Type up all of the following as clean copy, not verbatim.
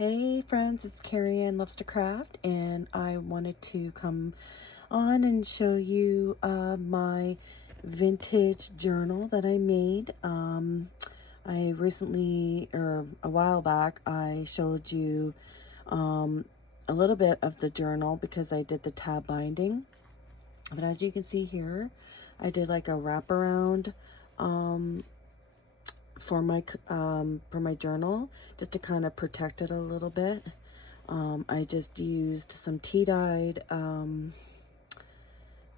Hey friends, it's Kerri-Ann loves to craft, and I wanted to come on and show you my vintage journal that I made. I recently, or a while back, I showed you a little bit of the journal because I did the tab binding. But as you can see here, I did like a wraparound for my journal, just to kind of protect it a little bit. I just used some tea-dyed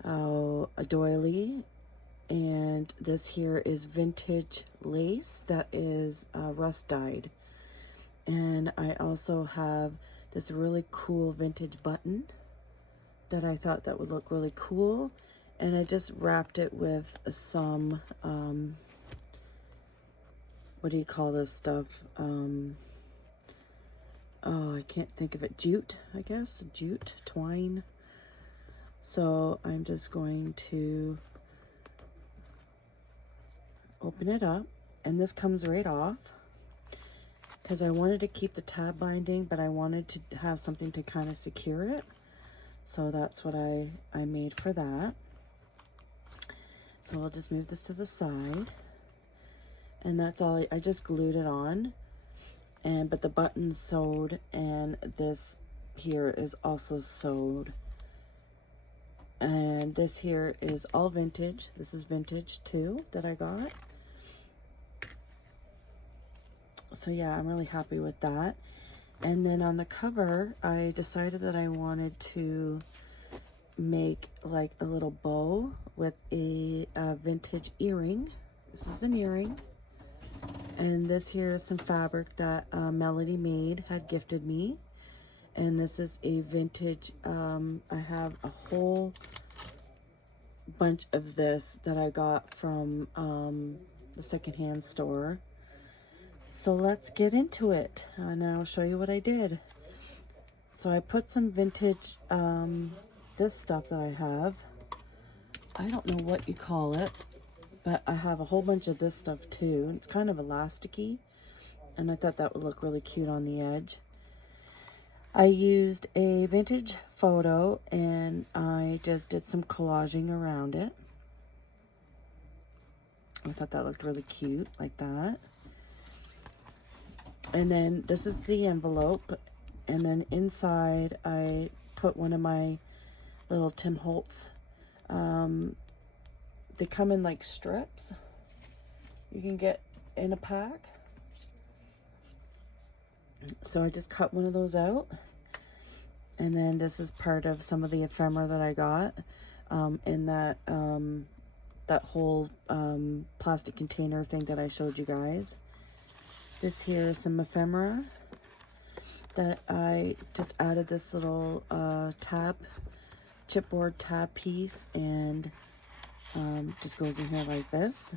a doily, and this here is vintage lace that is rust dyed. And I also have this really cool vintage button that I thought that would look really cool, and I just wrapped it with some what do you call this stuff? Oh, I can't think of it. Jute, I guess. Jute, twine. So I'm just going to open it up, and this comes right off because I wanted to keep the tab binding, but I wanted to have something to kind of secure it. So that's what I made for that. So I'll just move this to the side. And that's all. I just glued it on, but the button's sewed, and this here is also sewed. And this here is all vintage. This is vintage too that I got. So yeah, I'm really happy with that. And then on the cover, I decided that I wanted to make like a little bow with a vintage earring. This is an earring. And this here is some fabric that Melody had gifted me. And this is a vintage, I have a whole bunch of this that I got from the secondhand store. So let's get into it, and I'll show you what I did. So I put some vintage, this stuff that I have. I don't know what you call it, but I have a whole bunch of this stuff too. It's kind of elasticy, and I thought that would look really cute on the edge. I used a vintage photo, and I just did some collaging around it. I thought that looked really cute, like that. And then this is the envelope, and then inside I put one of my little Tim Holtz. They come in like strips. You can get in a pack. So I just cut one of those out. And then this is part of some of the ephemera that I got in that that whole plastic container thing that I showed you guys. This here is some ephemera that I just added this little chipboard tab piece, and just goes in here like this.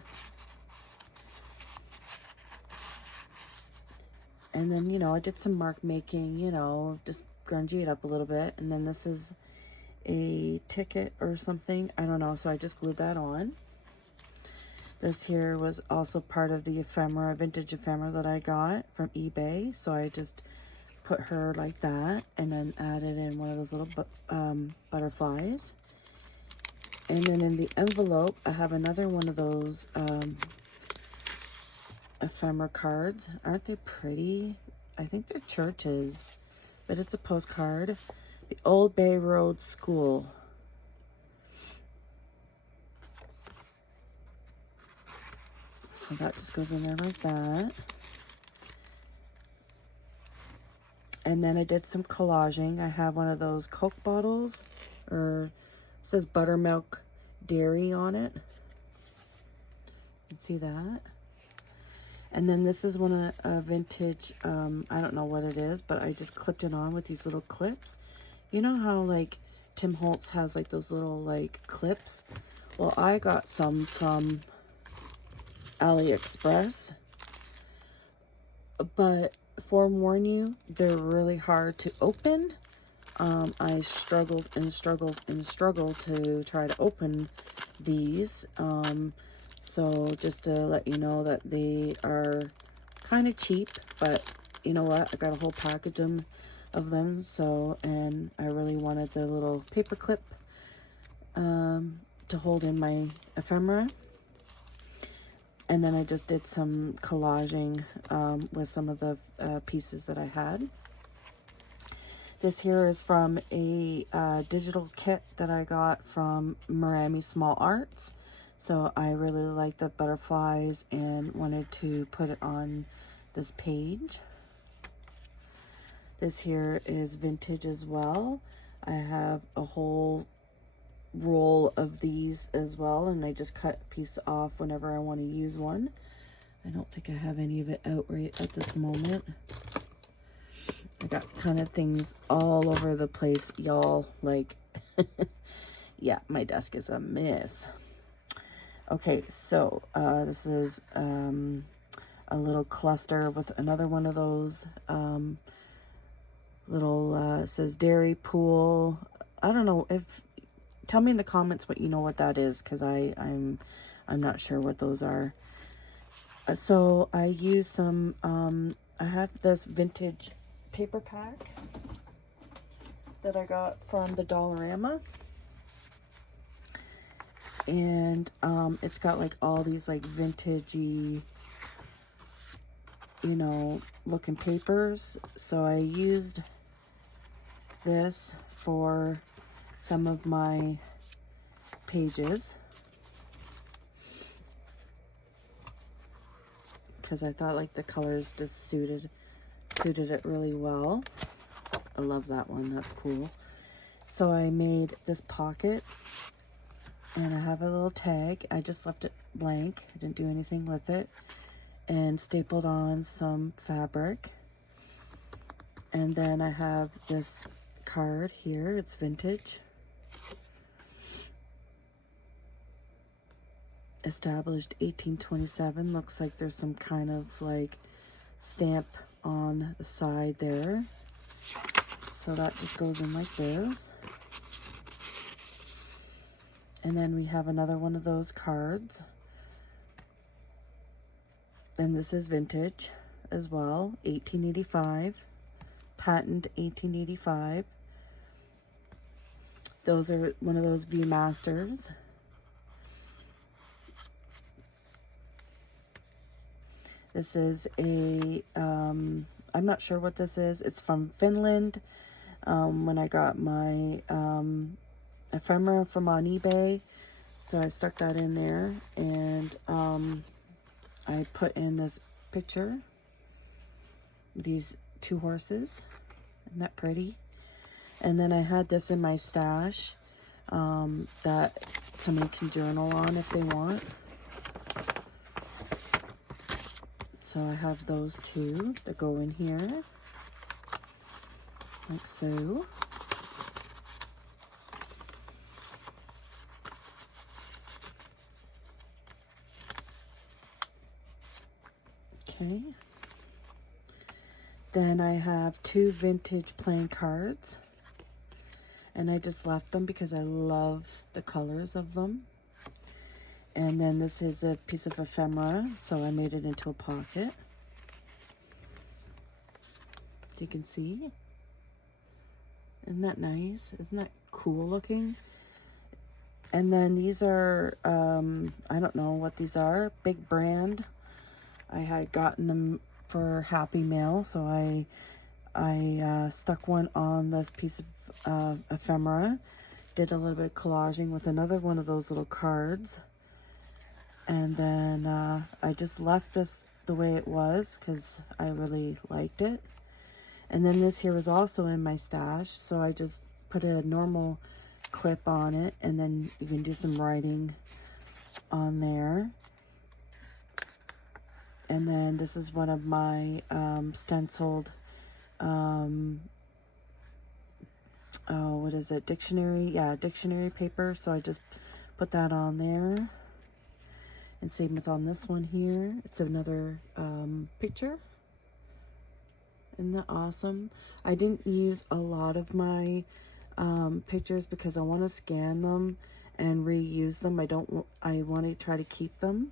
And then, you know, I did some mark making, you know, just grungy it up a little bit. And then this is a ticket or something, I don't know, so I just glued that on. This here was also part of the ephemera, vintage ephemera that I got from eBay. So I just put her like that, and then added in one of those little butterflies. And then in the envelope, I have another one of those ephemera cards. Aren't they pretty? I think they're churches, but it's a postcard. The Old Bay Road School. So that just goes in there like that. And then I did some collaging. I have one of those Coke bottles, or it says buttermilk dairy on it. You can see that. And then this is one of a vintage, I don't know what it is, but I just clipped it on with these little clips. You know how like Tim Holtz has like those little like clips? Well, I got some from AliExpress, but forewarn you, they're really hard to open. I struggled and struggled and struggled to try to open these. So just to let you know that they are kind of cheap, but you know what, I got a whole package of them. So, and I really wanted the little paper clip to hold in my ephemera. And then I just did some collaging with some of the pieces that I had. This here is from a digital kit that I got from Miami Small Arts. So I really like the butterflies and wanted to put it on this page. This here is vintage as well. I have a whole roll of these as well, and I just cut a piece off whenever I want to use one. I don't think I have any of it out right at this moment. I got kind of things all over the place, y'all. Like, yeah, my desk is a mess. Okay, so this is a little cluster with another one of those little, it says dairy pool. I don't know if, tell me in the comments what you know what that is, because I'm not sure what those are. So I use some, I have this vintage paper pack that I got from the Dollarama. And it's got like all these like vintagey, you know, looking papers. So I used this for some of my pages because I thought like the colors just suited it really well. I love that one, that's cool. So I made this pocket and I have a little tag. I just left it blank, I didn't do anything with it, and stapled on some fabric. And then I have this card here, it's vintage. Established 1827. Looks like there's some kind of like stamp on the side there. So that just goes in like this. And then we have another one of those cards. And this is vintage as well, 1885. Patent 1885. Those are one of those Viewmasters. This is a, I'm not sure what this is. It's from Finland. When I got my ephemera from on eBay. So I stuck that in there, and I put in this picture. These two horses. Isn't that pretty? And then I had this in my stash that somebody can journal on if they want. So I have those two that go in here, like so. Okay. Then I have two vintage playing cards. And I just left them because I love the colors of them. And then this is a piece of ephemera, so I made it into a pocket. As you can see. Isn't that nice? Isn't that cool looking? And then these are, I don't know what these are. Big brand. I had gotten them for Happy Mail, so I stuck one on this piece of ephemera. Did a little bit of collaging with another one of those little cards. And then I just left this the way it was because I really liked it. And then this here was also in my stash, so I just put a normal clip on it, and then you can do some writing on there. And then this is one of my stenciled, oh, what is it, dictionary? Yeah, dictionary paper. So I just put that on there. And same with on this one here. It's another picture. Isn't that awesome? I didn't use a lot of my pictures because I want to scan them and reuse them. I want to try to keep them.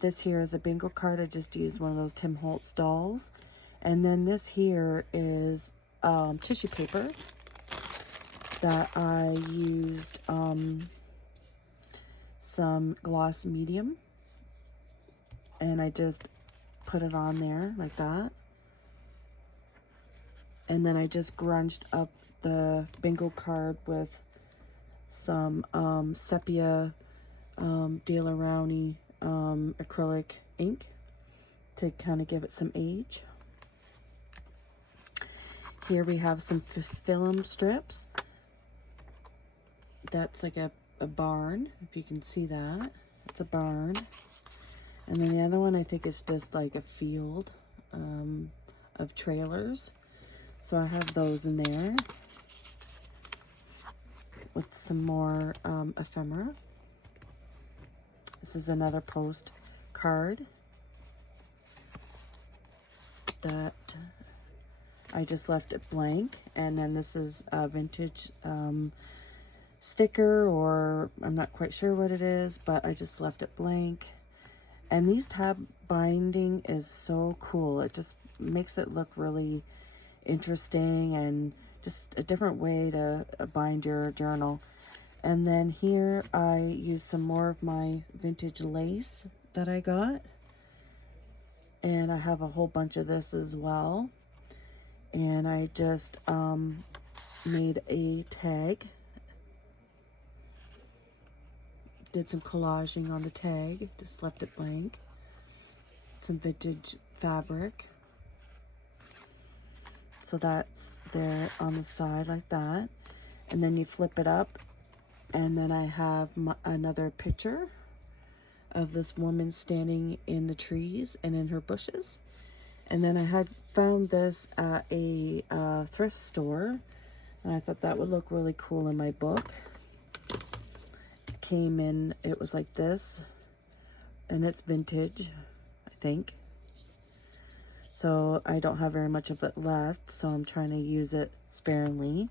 This here is a bingo card. I just used one of those Tim Holtz dolls. And then this here is tissue paper that I used some gloss medium, and I just put it on there like that. And then I just grunged up the bingo card with some sepia Daler Rowney acrylic ink to kind of give it some age. Here we have some film strips. That's like a barn, if you can see that. It's a barn. And then the other one I think is just like a field of trailers. So I have those in there with some more ephemera. This is another postcard that I just left it blank. And then this is a vintage sticker, or I'm not quite sure what it is, but I just left it blank. And these tab binding is so cool. It just makes it look really interesting and just a different way to bind your journal. And then here I use some more of my vintage lace that I got, and I have a whole bunch of this as well. And I just made a tag, did some collaging on the tag, just left it blank. Some vintage fabric, so that's there on the side like that. And then you flip it up, and then I have another picture of this woman standing in the trees and in her bushes. And then I had found this at a thrift store, and I thought that would look really cool in my book. It came in, it was like this, and it's vintage, I think. So I don't have very much of it left, so I'm trying to use it sparingly.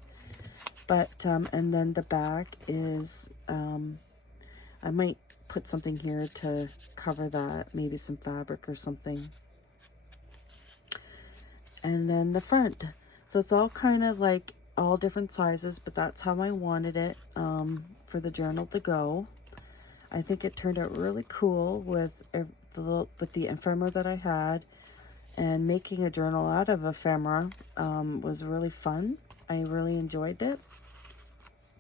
But, and then the back is, I might put something here to cover that, maybe some fabric or something. And then the front. So it's all kind of like all different sizes, but that's how I wanted it for the journal to go. I think it turned out really cool with the ephemera that I had. And making a journal out of ephemera was really fun. I really enjoyed it.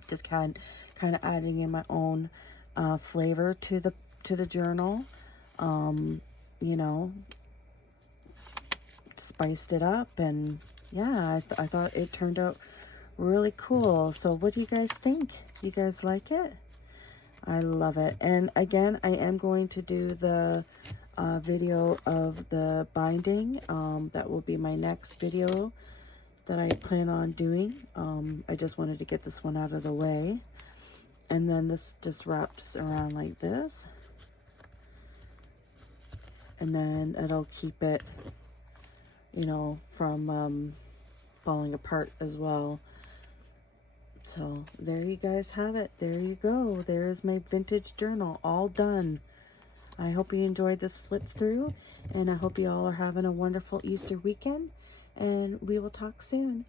Just kind of adding in my own flavor to the journal. You know, spiced it up, and yeah, I thought it turned out really cool. So what do you guys think? You guys like it? I love it. And again, I am going to do the video of the binding. That will be my next video that I plan on doing. I just wanted to get this one out of the way. And then this just wraps around like this. And then it'll keep it, you know, from falling apart as well. So there you guys have it. There you go. There's my vintage journal all done. I hope you enjoyed this flip through, and I hope you all are having a wonderful Easter weekend, and we will talk soon.